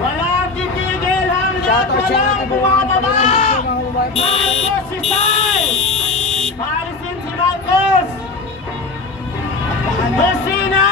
Walang titigil hanggang Shoutout sa walang ating bumababa! mga Marcos si Sai! Parisin si Marcos! Busina!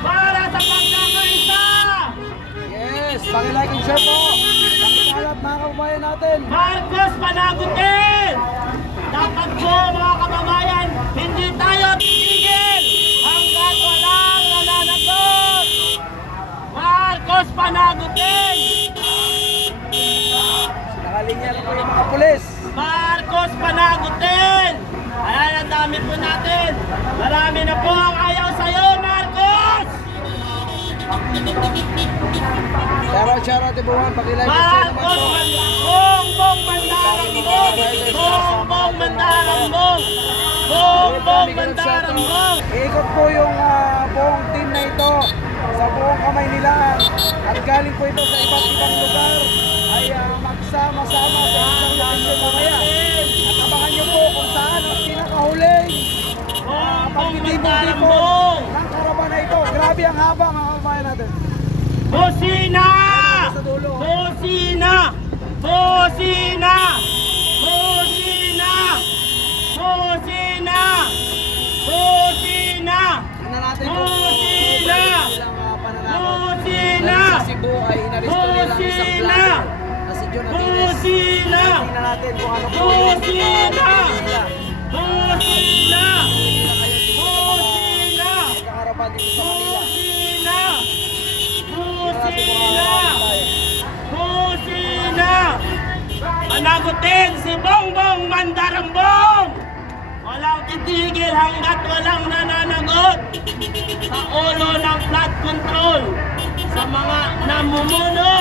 Para sa pagkakaisa! Yes, pakilike and share po. Pakikalat mga kababayan natin. Marcos panagutin! Dapat po mga kababayan, hindi tayo titigil hanggat walang nananagot! Marcos panagutin! Nakalinya na po yung mga pulis. Marcos panagutin! Ayan, ang dami po natin. Marami na po ang ayaw sa'yo, Marcos! Shoutout Ibuhan, pakilike and share naman Marcos! po. Bongbong Mandarambong! Bongbong Mandarambong! Bongbong Mandarambong! Iikot po yung buong team na ito sa buong Kamaynilaan at galing po ito sa iba't ibang lugar ay magsama-sama sa isang lugar mamaya. At abangan nyo po kung saan ang pinakahuling Bongbong pagtitipon Mandarambong! ng karaban na ito. Grabe ang haba mga kababayan natin. Busina! Sa dulo. Busina! Busina! Busina! Busina! Busina! Tingnan natin kung Busina! ilang pananakot. Busina! Sa Cebu ay inaristo nila ang isang Busina! vlogger na si John Atires. Busina! Tingnan natin kung ano po yung Busina! nila. Busina! Busina! Kakaraban dito sa Manila. Busina! Tingnan natin kung ano Busina! tayo. Busina! Panagutin si Bongbong Mandarambong! Walang titigil hanggat walang nananagot sa ulo ng flood control sa mga namumuno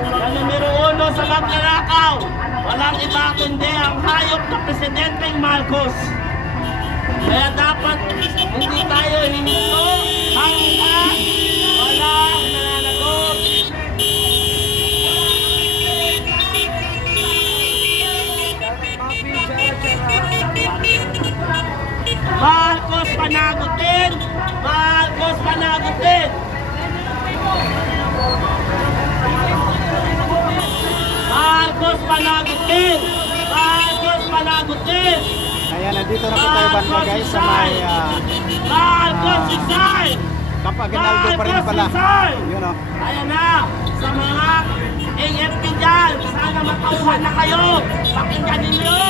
na numero 1 sa magnanakaw. Walang iba kundi ang hayop na Presidenteng Marcos. Kaya dapat hindi tayo hihinto hanggat walang nananagot. Marcos panagutin! Marcos panagutin! Marcos panagutin! Marcos panagutin! Ayan, nandito na po tayo banda guys sa may Marcos Isay! Kapaganaldo pa rin pala. Isay! Yun o. Ayan na, sa mga AFP dyan, sana matauhan na kayo. Pakinggan ninyo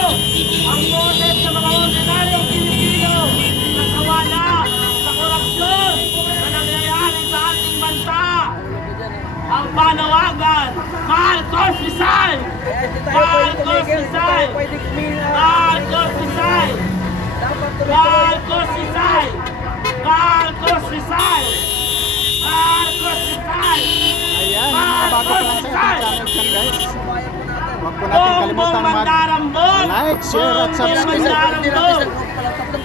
ang boses ng mga ordinaryong Pilipino na nawala sa korupsyon na nangyayari sa ating bansa. Ang panawagan, Marcos Isay! Kaya hindi tayo pwede tumigil, hindi tayo pwede Marcos Isay! dapat tuloy-tuloy. Marcos Isay! Marcos Isay! Marcos Isay! Ayan, bago pa lang sa ating channel dyan guys. Kabayan po natin. Huwag po natin kalimutan Mandarambong! like, share at subscribe. Mandarambong!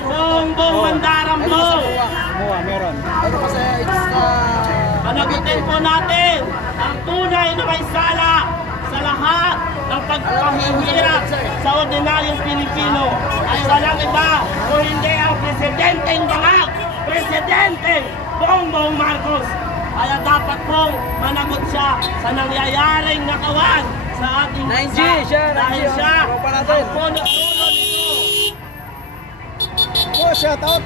Bongbong Mandarambong! Mua, meron. Ano kasi it's Panagutin po natin ang tunay na may sala sa lahat ng pagpahihirap sa ordinaryong Pilipino ay walang iba kung hindi ang presidenteng bangag, presidente Bongbong Marcos. Kaya dapat pong managot siya sa nangyayaring nakawan sa ating 9G, bansa. siya, 9G, Dahil siya tropa natin. ang puno-puno nito. Oh, shout out.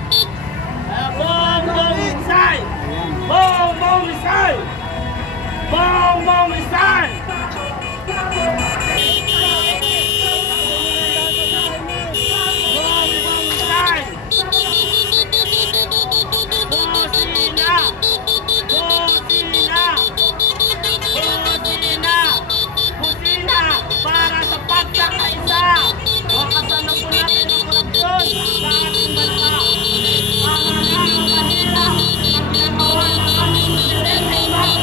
Kaya Bongbong Isay! Bongbong Isay! Bongbong Isay! Bongbong Isay! Busina! Busina! Busina! Busina! Para sa pagkakaisa! Wakasan na po natin ang korupsyon sa ating bansa! Ang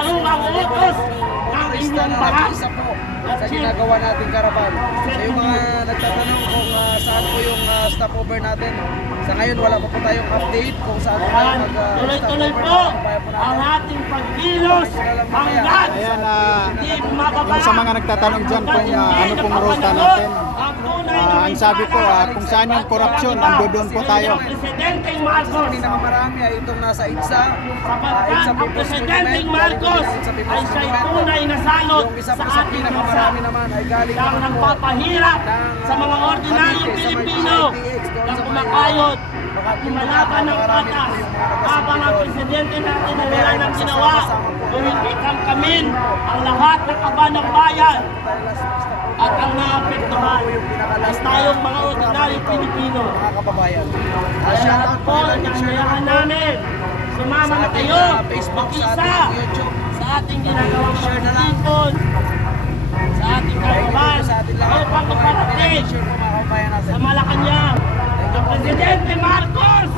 karungang utos ng Lista inyong na bahat. nag-isa po sa ginagawa nating karaban. Sa yung mga nagtatanong kung saan po yung stopover natin. Sa ngayon wala pa po tayong update kung saan po tayo Ayan, tuloy-tuloy mag-stopover po ng kababayan po ang natin. ating pagkilos hanggat Ayan, hindi mababa. yung sa mga nagtatanong dyan kung ano pong ruta natin. Ang sabi ko, kung saan yung korupsyon, nandoon po tayo. Presidente Marcos, Pinakamarami ay itong nasa ITSA. sapagkat ang People's Presidente Movement, Marcos galing sa ay People's siya'y Movement. tunay na salot Yung isa sa po sa ating bansa. pinakamarami naman ay galing Siyang naman po nagpapahirap sa mga ordinaryong Pilipino na kumakayod, lumalaban ng patas, habang ang Presidente natin ay wala nang ginawa, kung hindi kamkamin ang lahat ng kaban ng bayan at ang naapektuhan ay tayong mga ordinaryong Pilipino. mga kababayan. Kaya Shout lahat out po, nangyayaan namin. Sumama na kayo, mag-isa sa ating ginagawang pagtitipon, sa ating karaban, upang iparating sa Malacanang ang Presidente Marcos.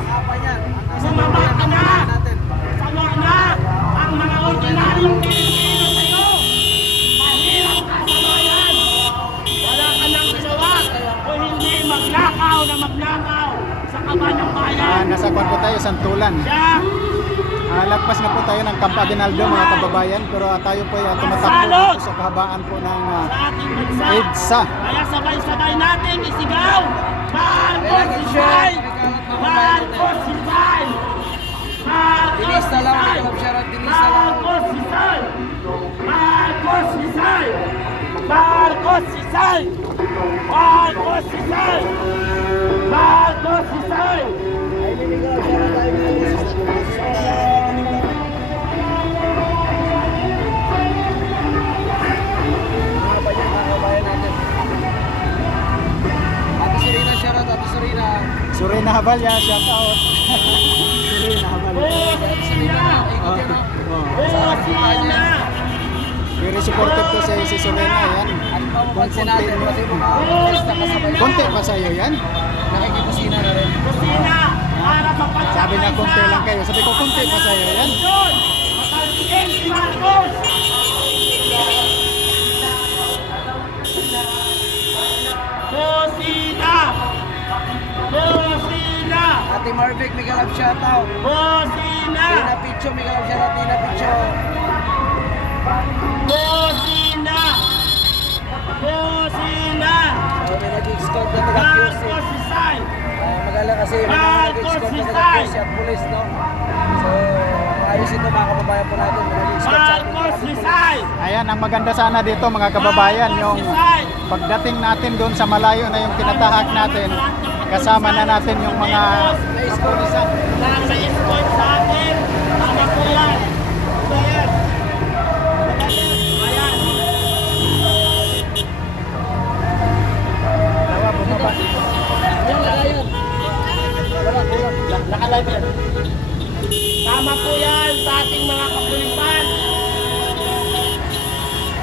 Sumama ka na! Sama na ang mga ordinaryong Pilipino sa iyo! Mahirap ka sa bayan! Wala ka nang ginawa kung hindi magnakaw na magnakaw sa kaban ng bayan. Nasa kwan po tayo, Santulan. Siya, Lagpas na po tayo ng Camp Aguinaldo mga kababayan, pero tayo po ay tumatakbo dito sa kahabaan po ng sa ating bansa. EDSA. Kaya sabay-sabay natin isigaw! Marcos Isay! Marcos Isay! Marcos Dinista lang, Isay! Nicolab Sharon, dinista lang. Marcos Isay! Marcos Isay! Marcos Isay! Marcos Isay! Marcos Isay! Ate Serena, shout out Ate Serena. Surena Havalya, shout out. Surena Havalya. Busina! Busina! Very supportive to si Surena, yan. At mapapansin natin kasi mga artista kasabay. Konti pa sa'yo yan. Nakikipusina na rin. Busina! Para sa pagkakaisa! Sabi na konti lang kayo. Sabi ko konti pa sa'yo yan. Matalsik si Marcos! Busina! Busina! Ate Marvic, Miguel Ab shout out. Busina! Tina Picho, Miguel Ab shout out. Tina Picho. Busina! Busina! So, may nag-escort na taga-QC. Marcos Isay! Magala kasi may mga nag-escort na taga-QC at police, no? So, ayos ito mga kababayan po natin. May nag-escort sa ating Marcos traffic Isay! Ayan, ang maganda sana dito mga kababayan, yung pagdating natin doon sa malayo na yung tinatahak natin, kasama na natin yung mga police. May escort isa. Dahil may escort sa atin, ano po yan? So yan. Ayan. Yung lagayan. Nakalive yan. Tama po yan sa ating mga kapulisan.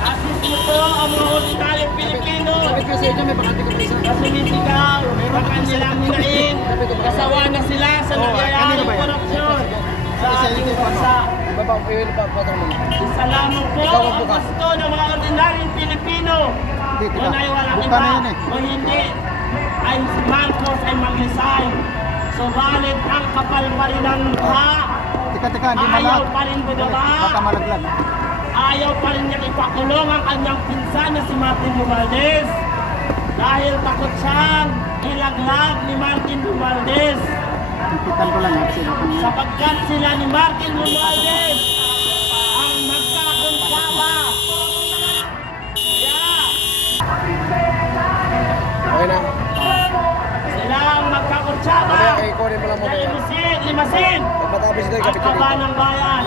Assist mo po ang mga ordinaryong Pilipino Sabi ko sa inyo, may bakante ko isa. na sumisigaw sa kanilang hinain. Kasawa na sila sa nagyayari korupsyon sa ating bansa. Baba ko yun, patong mo. Isa lamang po Ikaw ang ang bukas. gusto ng mga ordinaryong Pilipino. Dito Kung ka. ay walang Buka iba na yun eh. o hindi, ay si Marcos ay mag-resign. Subalit ang kapal pa rin ng mukha. Teka, hindi Ayaw malag. pa rin bumaba. Baka malaglag. Ayaw pa rin niyang ipakulong ang kanyang pinsan na si Martin Romualdez. Dahil takot siyang ilaglag ni Martin Romualdez. Ipitan ko lang ha. Sapagkat sila ni Martin Romualdez ang magkakonsaba. Yeah. Okay na. Sila ang magkakonsaba. Mamaya kay Cory mo lang Sa muna. limasin Pag matapos ito, ang kapit ko kaba dito. ng bayan.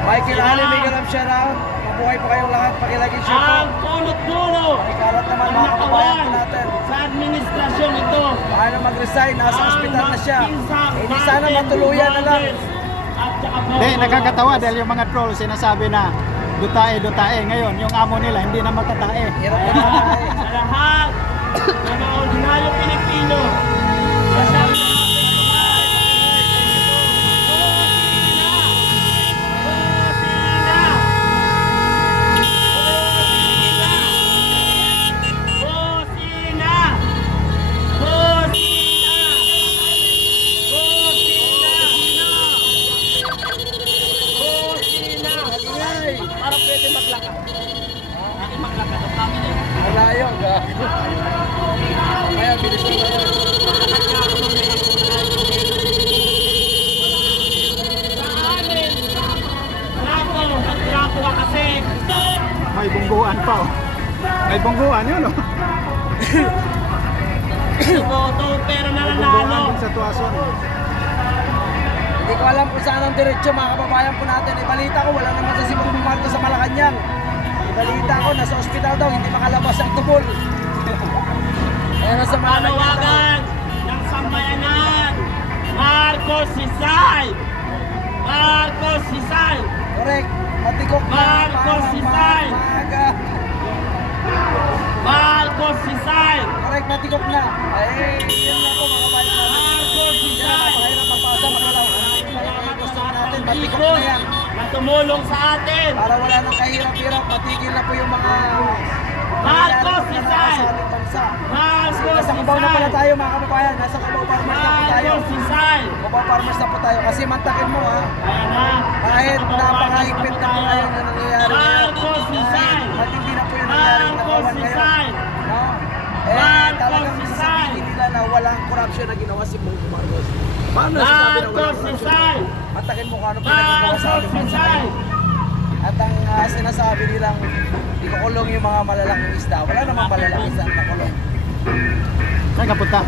Michael Ali, Miguel Ab shout out. Mabuhay pa kayong lahat. Pakilagin share po. Ang punot-dulo Ikalat naman ang mga kababayan nakawan po natin. sa administrasyon ito. Paano mag-resign? Nasa Ang ospital na siya. magpinsang Hindi sana Martin matuluyan na lang. Romualdez at saka po- Hindi, nakakatawa dahil yung mga trolls sinasabi na dutae. Ngayon, yung amo nila hindi na magkatae. Hirap na mga Sa lahat ng mga ordinaryong Pilipino. Sa lahat ng mga tayo. Kaya bilis ko tayo. Sa amin, trapo ka kasi. May bungguan pa oh. May bungguan yun oh. Boto, pero May bungguan nananalo. din sa Tuason. Hindi ko alam kung saan ang diretsyo mga kababayan po natin. Ibalita ko, wala naman sa Sibong Marco sa Malacanang. Ibalita ko, nasa ospital daw, hindi makalabas ang tubol. Pero sa Malacanang daw. Panawagan ng sambayanan. Marcos Sisay! Marcos Sisay! Correct. Matikok na. Marcos Sisay! Maaga. Marcos Sisay! Correct, matikok na. Ay, yun lang po mga kababayan natin. Marcos Yan Sisay! ang napakahirap magpasa. Magalaw. Ang gusto natin, matikok na Ikot yan. na tumulong sa atin. Para wala nang kahirap-hirap, matigil na po yung mga Marcos nangyayari Sisay! sa ating bansa. Kasi Marcos nasa Cubao na pala Sisay! tayo mga kababayan, nasa Cubao Farmers na po tayo. Marcos Sisay! Cubao Farmers na po tayo kasi mantakin mo ha, Ayan na. kahit napakahigpit na po ngayon yung nangyayari ngayon. Marcos Sisay! Kahit matindi na po yung nangyayari Marcos nakawan ngayon. Sisay! No? Marcos Talagang Sisay! sasabihin nila na walang corruption na ginawa si Bongbong Marcos. Paano nasasabi na walang Marcos corruption? Sisay! Mantakin mo kung ano pinagagawa sa Marcos ating bansa Sisay! ngayon. At ang sinasabi nilang ikukulong yung mga malalaking isda. Wala namang malalaking isda na kulong. Saan ka punta?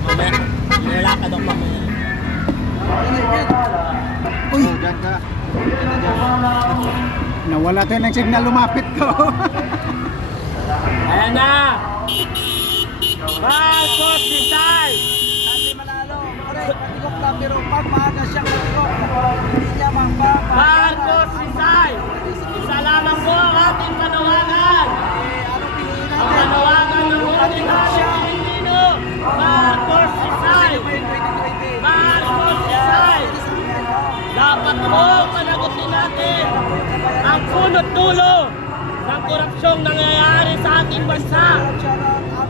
Mamaya, nilalakad ako mamaya. Uy! Diyan ka. Nawala tayo ng signal, lumapit ko. Ayan na! Marcos Sisay! Hindi manalo. Correct. Patikok lang. Pero pag maaga siyang patikok, hindi niya Marcos Sisay! Isa lamang po ang ating panawagan! anong piliin Ang natin? panawagan ng ordinaryong Pilipino! Marcos Sisay! 2020. Marcos Sisay! Dapat po panagutin natin ang punot dulo ng korupsyong nangyayari sa ating bansa! Siya ng